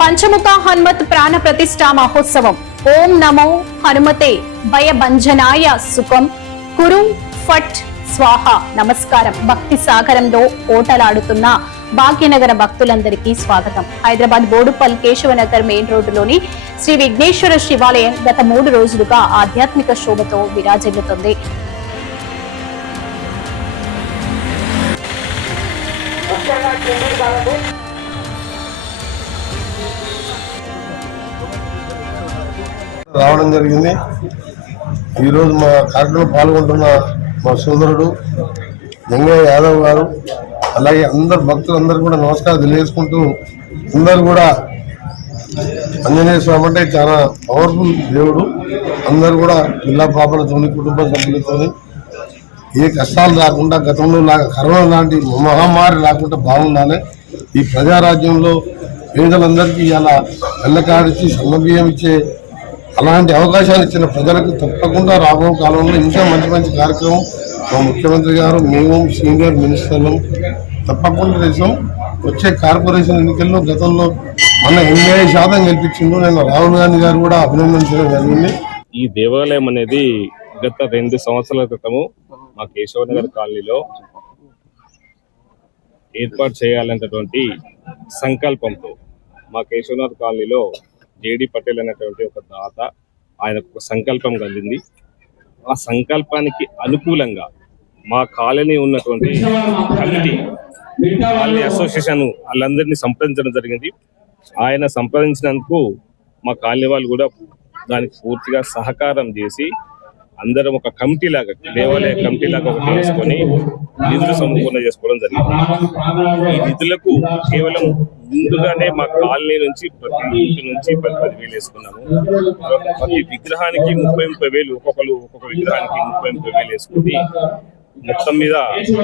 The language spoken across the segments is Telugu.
పంచముఖ హనుమత్ ప్రాణ ప్రతిష్ఠా మహోత్సవం. ఓం నమో హనుమతే భయభంజనాయ సుఖం కురు ఫట్ స్వాహ. నమస్కారం. భక్తి సాగరంలో ఓటలాడుతున్న భాగ్యనగర భక్తులందరికీ స్వాగతం. హైదరాబాద్ బోడుపల్ కేశవనగర్ మెయిన్ రోడ్డులోని శ్రీ విఘ్నేశ్వర శివాలయం గత 3 రోజులుగా ఆధ్యాత్మిక శోభతో విరాజిల్లుతుంది. రావడం జరిగింది. ఈరోజు మా కార్యక్రమంలో పాల్గొంటున్న మా సోదరుడు వెంగయ్య యాదవ్ గారు, అలాగే అందరు భక్తులందరూ కూడా నమస్కారం తెలియజేసుకుంటూ, అందరూ కూడా ఆంజనేయ స్వామి అంటే చాలా పవర్ఫుల్ దేవుడు. అందరూ కూడా పిల్ల పాపలతో కుటుంబ సభ్యులతో ఏ కష్టాలు రాకుండా గతంలో లాగా కరోనా లాంటి మహమ్మారి రాకుండా బాగుండాలి. ఈ ప్రజారాజ్యంలో పేదలందరికీ ఇలా వెళ్ళకాడిచి సన్నబియ్యం ఇచ్చే అలాంటి అవకాశాలు ఇచ్చిన ప్రజలకు తప్పకుండా రాబో కాలంలో ఇంకా మంచి మంచి కార్యక్రమం మా ముఖ్యమంత్రి గారు, మేము సీనియర్ మినిస్టర్లు తప్పకుండా చేసాం. వచ్చే కార్పొరేషన్ ఎన్నికల్లో గతంలో మన 80% గెలిపించిండు. నేను రాహుల్ గాంధీ గారు కూడా అభినందించడం జరిగింది. ఈ దేవాలయం అనేది గత 2 సంవత్సరాల క్రితము మా కేశవనగర్ కాలనీలో ఏర్పాటు చేయాలన్నటువంటి సంకల్పంతో మా కేశవనగర్ కాలనీలో జేడి పటేల్ అనేటువంటి ఒక దాత ఆయనకు ఒక సంకల్పం కలిగింది. ఆ సంకల్పానికి అనుకూలంగా మా కాలనీ ఉన్నటువంటి కమిటీ కాలనీ అసోసియేషన్ వాళ్ళందరినీ సంప్రదించడం జరిగింది. ఆయన సంప్రదించినందుకు మా కాలనీ వాళ్ళు కూడా దానికి పూర్తిగా సహకారం చేసి అందరం ఒక కమిటీ లాగా, దేవాలయ కమిటీ లాగా ఒకటి వేసుకొని నిధులు సమకూర్ణ చేసుకోవడం జరిగింది. ఈ నిధులకు కేవలం ముందుగానే మా కాలనీ నుంచి ప్రతి ఇంటి నుంచి 10,000 వేసుకున్నాము. ప్రతి విగ్రహానికి 30,000 ఒక్కొక్క విగ్రహానికి 30,000 వేసుకుని మొత్తం మీద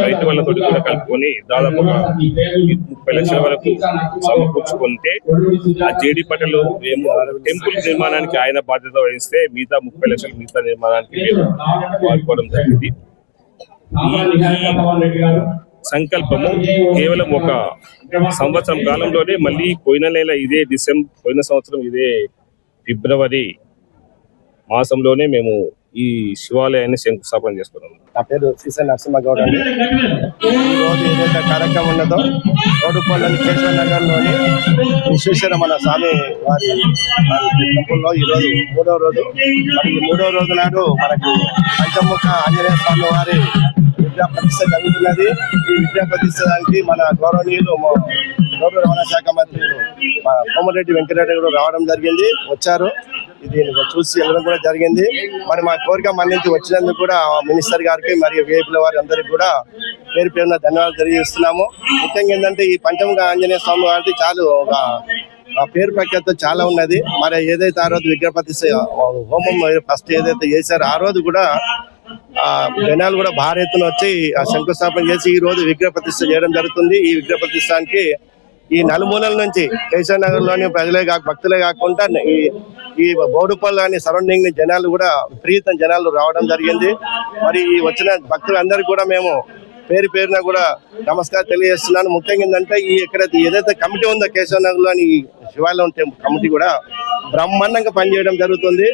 రైతు వాళ్ళతో కూడా కలుపుకొని దాదాపు 30 లక్షల వరకు సమకూర్చుకుంటే ఆ జేడి పటేల్ టెంపుల్ నిర్మాణానికి ఆయన బాధ్యత వహిస్తే మిగతా 30 లక్షలు మిగతా నిర్మాణానికి వాడుకోవడం జరిగింది. సంకల్పము కేవలం ఒక సంవత్సరం కాలంలోనే మళ్ళీ పోయిన సంవత్సరం ఇదే ఫిబ్రవరి మాసంలోనే మేము ఈ శివాలయాన్ని శంకుస్థాపన చేసుకున్నాం. నా పేరు శ్రీ నరసింహగౌడ్ అండి. ఈరోజు ఏదైతే కార్యక్రమం ఉన్నదో బోడుపల్లి కేశవనగర్లోని విశ్వేశ్వర మన స్వామి వారి టెంపుల్లో ఈరోజు 3వ రోజు. మరి ఈ 3వ రోజు నాడు మనకి పంచముఖ ఆంజనేయ స్వామి వారి విద్యా ప్రతిష్ట జరుగుతున్నది. ఈ విద్యా ప్రతిష్టానికి మన గౌరవనీయులు రోడ్డు రవాణా శాఖ మంత్రులు కోమటిరెడ్డి వెంకటరెడ్డి గారు రావడం జరిగింది, వచ్చారు. దీన్ని చూసి వెళ్ళడం కూడా జరిగింది. మరి మా కోరిక మన్నించి వచ్చినందుకు కూడా మినిస్టర్ గారికి మరియు వేపుల వారి అందరికి కూడా పేరు పేరున ధన్యవాదాలు తెలియజేస్తున్నాము. ముఖ్యంగా ఏంటంటే ఈ పంచముఖ ఆంజనేయ స్వామి వారికి చాలా ఒక పేరు ప్రఖ్యాత చాలా ఉన్నది. మరి ఏదైతే ఆ రోజు విగ్రహ ప్రతిష్ట హోమం ఫస్ట్ ఏదైతే చేశారో ఆ రోజు కూడా జనాలు కూడా భారీ ఎత్తున వచ్చి ఆ శంకుస్థాపన చేసి ఈ రోజు విగ్రహ ప్రతిష్ట చేయడం జరుగుతుంది. ఈ విగ్రహ ప్రతిష్టానికి ఈ నలుమూలల నుంచి కేశవనగర్ లోని ప్రజలే భక్తులే కాకుండా ఈ బోడుపల్లి సరౌండింగ్ జనాలు కూడా విపరీతం జనాలు రావడం జరిగింది. మరి ఈ వచ్చిన భక్తులందరికీ కూడా మేము పేరు పేరున కూడా నమస్కారం తెలియజేస్తున్నాను. ముఖ్యంగా ఏంటంటే ఈ ఎక్కడైతే ఏదైతే కమిటీ ఉందో కేశవనగర్ లోని శివాలయం కమిటీ కూడా బ్రహ్మాండంగా పనిచేయడం జరుగుతుంది.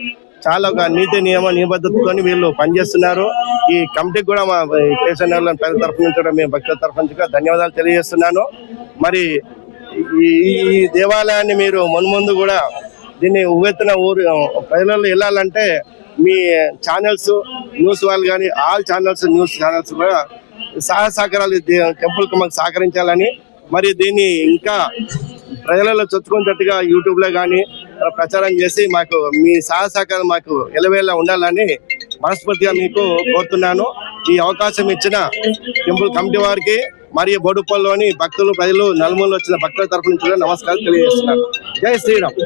చాలా ఒక నీతి నిబద్ధతతో వీళ్ళు పనిచేస్తున్నారు. ఈ కమిటీకి కూడా మా కేశవనగర్ ప్రజల తరఫు నుంచి కూడా మేము భక్తుల తరఫు నుంచి ధన్యవాదాలు తెలియజేస్తున్నాను. మరి ఈ దేవాలయాన్ని మీరు మున్ముందు కూడా దీన్ని ఉవ్వెత్తున ప్రజలలో వెళ్ళాలంటే మీ ఛానల్స్ న్యూస్ వాళ్ళు కానీ ఆల్ ఛానల్స్ న్యూస్ ఛానల్స్ కూడా సహకారాలు టెంపుల్కి మాకు సహకరించాలని, మరి దీన్ని ఇంకా ప్రజలలో చొచ్చుకునేటట్టుగా యూట్యూబ్లో కానీ ప్రచారం చేసి మాకు మీ సహకారం మాకు ఎలవేలా ఉండాలని మనస్ఫూర్తిగా మీకు కోరుతున్నాను. ఈ అవకాశం ఇచ్చిన టెంపుల్ కమిటీ వారికి మరియు బోడుపల్లిలోని భక్తులు ప్రజలు నలుమూలలో వచ్చిన భక్తుల తరఫు నుంచి కూడా నమస్కారం తెలియజేస్తున్నాను. జై శ్రీరామ్.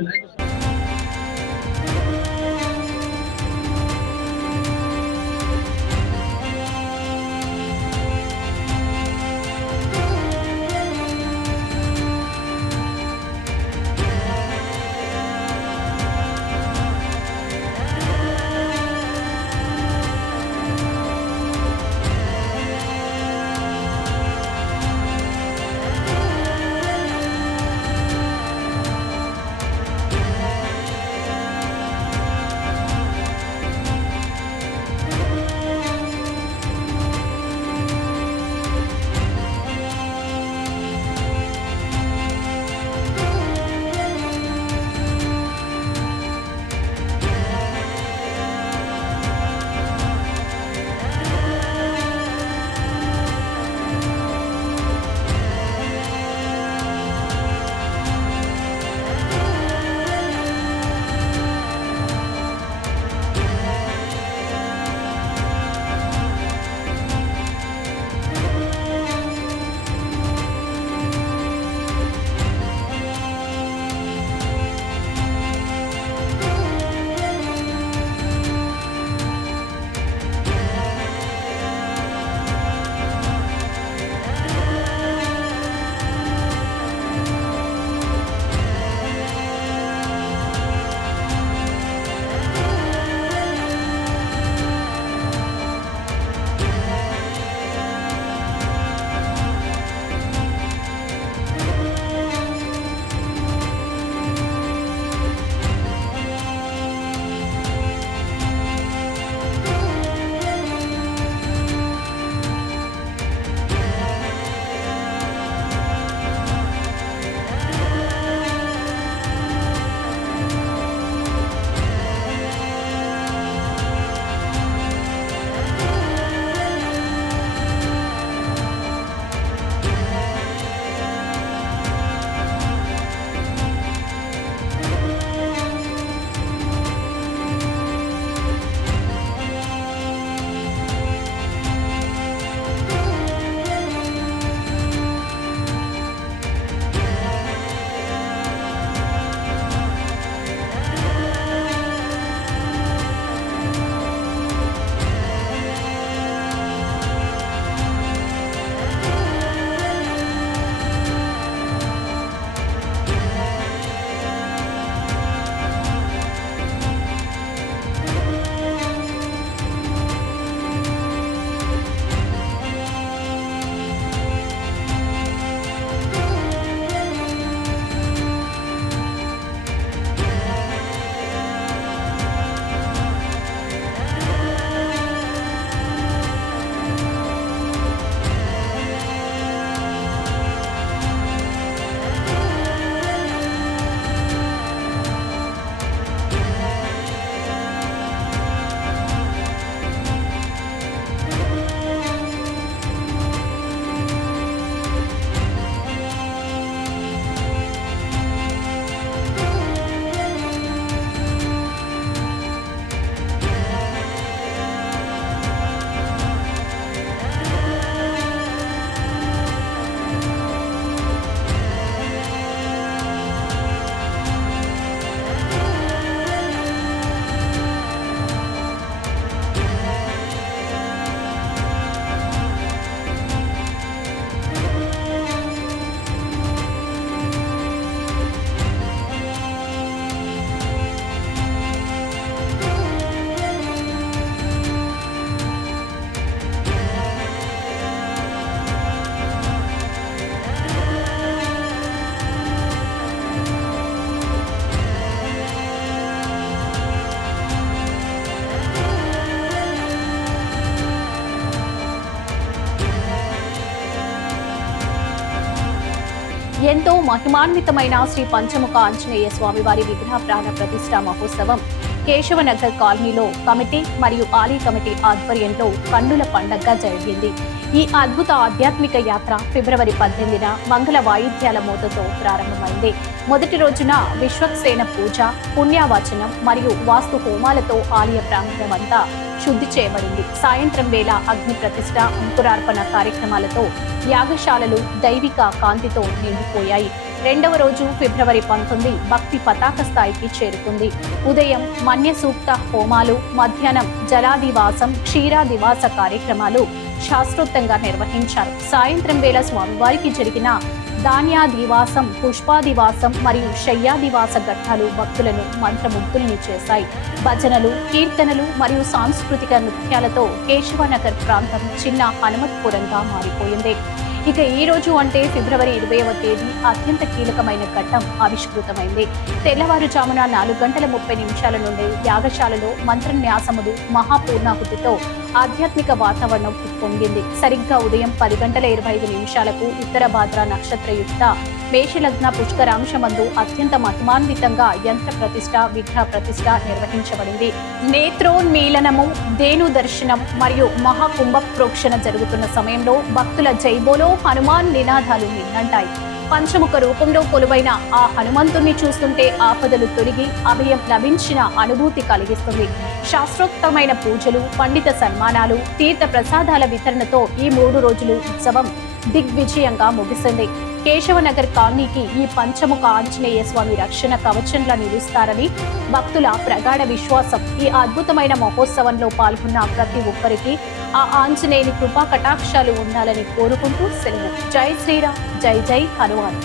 ఎంతో మహిమాన్వితమైన శ్రీ పంచముఖ ఆంజనేయ స్వామివారి విగ్రహ ప్రాణ ప్రతిష్ఠ మహోత్సవం కేశవనగర్ కాలనీలో కమిటీ మరియు ఆలీ కమిటీ ఆధ్వర్యంలో కన్నుల పండగగా జరిగింది. ఈ అద్భుత ఆధ్యాత్మిక యాత్ర ఫిబ్రవరి 18న మంగళ వాయిద్యాల మోతతో ప్రారంభమైంది. మొదటి రోజున విశ్వక్సేన పూజ, పుణ్యావచనం మరియు వాస్తు హోమాలతో ఆలయ ప్రాంగణమంతా శుద్ధి చేయబడింది. సాయంత్రం వేళ అగ్ని ప్రతిష్ఠ, అంకురార్పణ కార్యక్రమాలతో యాగశాలలు దైవిక కాంతితో నిండిపోయాయి. రెండవ రోజు ఫిబ్రవరి 19 భక్తి పతాక స్థాయికి చేరుకుంది. ఉదయం మన్య సూక్త హోమాలు, మధ్యాహ్నం జలాదివాసం, క్షీరాదివాస కార్యక్రమాలు శాస్త్రోక్తంగా నిర్వహించారు. సాయంత్రం వేళ స్వామివారికి జరిగిన ధాన్యాదివాసం, పుష్పాదివాసం మరియు శయ్యాదివాస ఘట్టాలు భక్తులను మంత్రముగ్ధుల్ని చేశాయి. భజనలు, కీర్తనలు మరియు సాంస్కృతిక నృత్యాలతో కేశవనగర్ ప్రాంతం చిన్న హనుమత్పురంగా మారిపోయింది. ఇక ఈ రోజు అంటే ఫిబ్రవరి 20వ తేదీ అత్యంత కీలకమైన ఘట్టం ఆవిష్కృతమైంది. తెల్లవారుజామున 4:30 నుండి యాగశాలలో మంత్రన్యాసములు, మహాపూర్ణాహుతితో ఆధ్యాత్మిక వాతావరణం ఉప్పొంగింది. సరిగ్గా ఉదయం 10:25 ఉత్తర భాద్ర నక్షత్రయుక్త మేషలగ్న పుష్కరాంశమందు అత్యంత మహిమాన్వితంగా యంత్ర ప్రతిష్ఠ, విగ్రహ ప్రతిష్ఠ నిర్వహించబడింది. నేత్రోన్మీలనము, ధేను దర్శనం మరియు మహాకుంభ ప్రోక్షణ జరుగుతున్న సమయంలో భక్తుల జైబోలో హనుమాన్ నినాదాలు నిన్నంటాయి. పంచముఖ రూపంలో కొలువైన ఆ హనుమంతుణ్ణి చూస్తుంటే ఆపదలు తొలగి అభయం లభించిన అనుభూతి కలిగిస్తుంది. శాస్త్రోక్తమైన పూజలు, పండిత సన్మానాలు, తీర్థ ప్రసాదాల వితరణతో ఈ 3 రోజులు ఉత్సవం దిగ్విజయంగా ముగిసింది. కేశవనగర్ కాలనీకి ఈ పంచముఖ ఆంజనేయ స్వామి రక్షణ కవచంలా నిలుస్తారని భక్తుల ప్రగాఢ విశ్వాసం. ఈ అద్భుతమైన మహోత్సవంలో పాల్గొన్న ప్రతి ఒక్కరికి ఆ ఆంజనేయుని కృపా కటాక్షాలు ఉండాలని కోరుకుంటూ సెలవు. జై శ్రీరామ్, జై జై హనుమాన్.